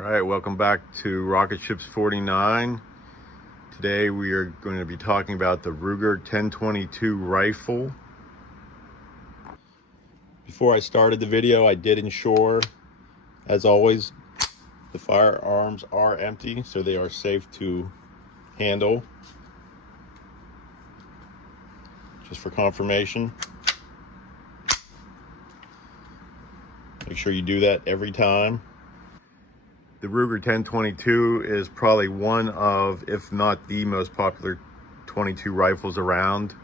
All right, welcome back to Rocket Ships 49. Today we are going to be talking about the Ruger 1022 rifle. Before I started the video, I did ensure, as always, the firearms are empty, so they are safe to handle. Just for confirmation. Make sure you do that every time. The Ruger 1022 is probably one of, if not the most popular 22 rifles around.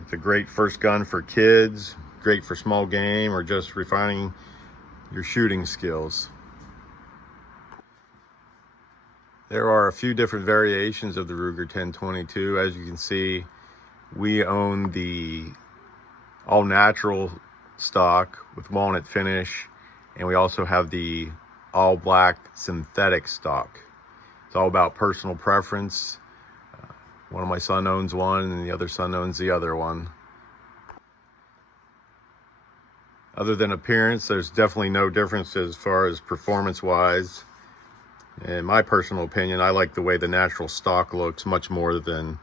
It's a great first gun for kids, great for small game, or just refining your shooting skills. There are a few different variations of the Ruger 1022. As you can see, we own the all-natural stock with walnut finish, and we also have the all black synthetic stock. It's all about personal preference. One of my son owns one and the other son owns the other one. Other than appearance, there's definitely no difference as far as performance wise. In my personal opinion, I like the way the natural stock looks much more than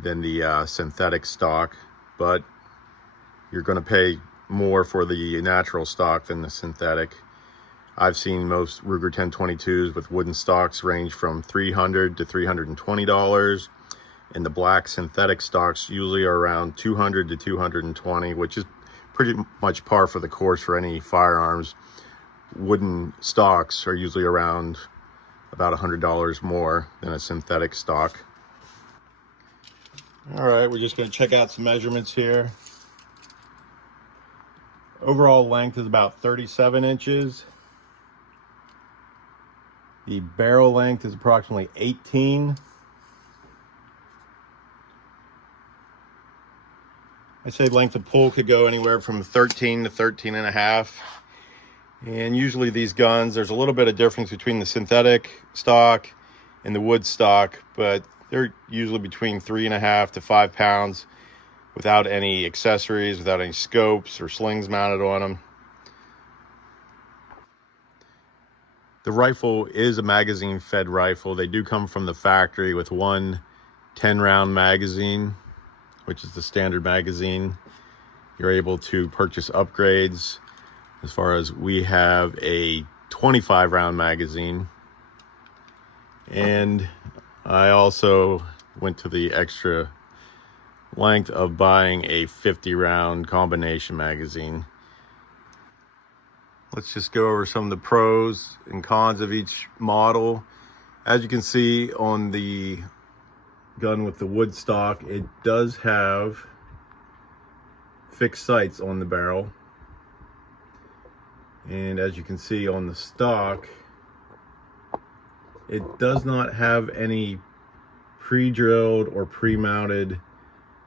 the synthetic stock, but you're going to pay more for the natural stock than the synthetic. I've seen most Ruger 1022s with wooden stocks range from $300 to $320, and the black synthetic stocks usually are around $200 to $220, which is pretty much par for the course for any firearms. Wooden stocks are usually around about $100 more than a synthetic stock. All right, we're just going to check out some measurements here. Overall length is about 37 inches. The barrel length is approximately 18. I say length of pull could go anywhere from 13 to 13 and a half. And usually these guns, there's a little bit of difference between the synthetic stock and the wood stock, but they're usually between 3.5 to 5 pounds without any accessories, without any scopes or slings mounted on them. The rifle is a magazine fed rifle. They do come from the factory with one 10-round magazine, which is the standard magazine. You're able to purchase upgrades as far as we have a 25-round magazine. And I also went to the extra length of buying a 50-round combination magazine. Let's just go over some of the pros and cons of each model. As you can see on the gun with the wood stock, it does have fixed sights on the barrel. And as you can see on the stock, it does not have any pre-drilled or pre-mounted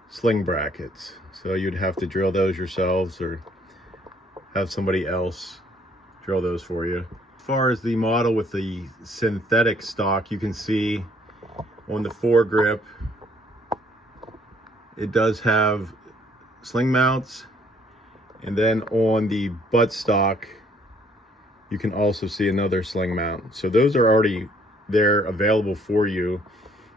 sling brackets. So you'd have to drill those yourselves or have somebody else drill those for you. As far as the model with the synthetic stock, you can see on the foregrip, it does have sling mounts, and then on the butt stock, you can also see another sling mount. So those are already there available for you.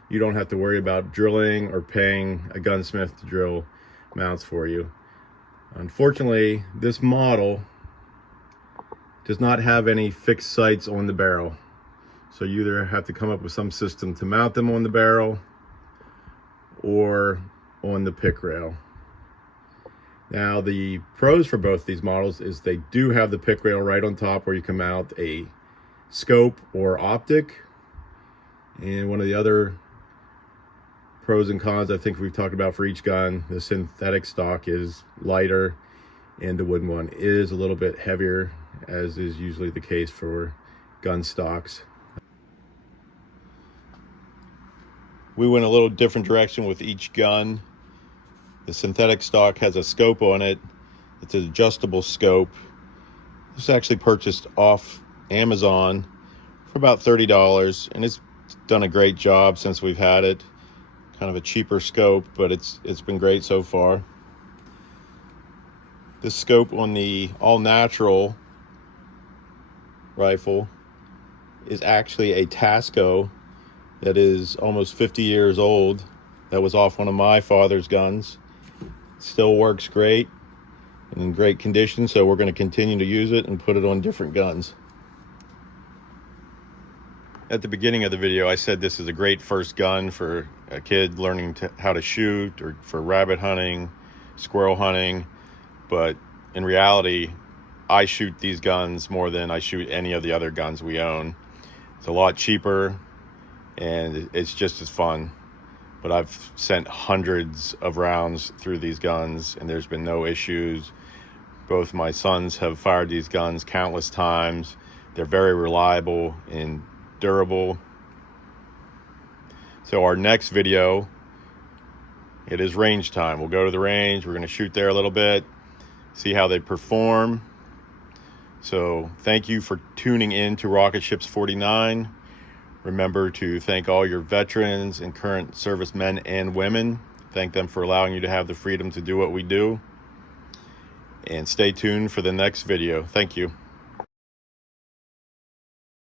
You don't have to worry about drilling or paying a gunsmith to drill mounts for you. Unfortunately, this model does not have any fixed sights on the barrel. So you either have to come up with some system to mount them on the barrel or on the pick rail. Now the pros for both these models is they do have the pick rail right on top where you can mount a scope or optic. And one of the other pros and cons I think we've talked about for each gun, the synthetic stock is lighter and the wooden one is a little bit heavier, as is usually the case for gun stocks. We went a little different direction with each gun. The synthetic stock has a scope on it. It's an adjustable scope. This was actually purchased off Amazon for about $30, and it's done a great job since we've had it. Kind of a cheaper scope, but it's been great so far. This scope on the all-natural rifle is actually a Tasco that is almost 50 years old. That was off one of my father's guns. Still works great and in great condition, so we're going to continue to use it and put it on different guns. At the beginning of the video, I said this is a great first gun for a kid learning how to shoot, or for rabbit hunting, squirrel hunting. But in reality, I shoot these guns more than I shoot any of the other guns we own. It's a lot cheaper and it's just as fun. But I've sent hundreds of rounds through these guns and there's been no issues. Both my sons have fired these guns countless times. They're very reliable and durable. So our next video, it is range time. We'll go to the range, we're going to shoot there a little bit, see how they perform. So thank you for tuning in to Rocket Ships 49. Remember to thank all your veterans and current servicemen and women. Thank them for allowing you to have the freedom to do what we do. And stay tuned for the next video. Thank you.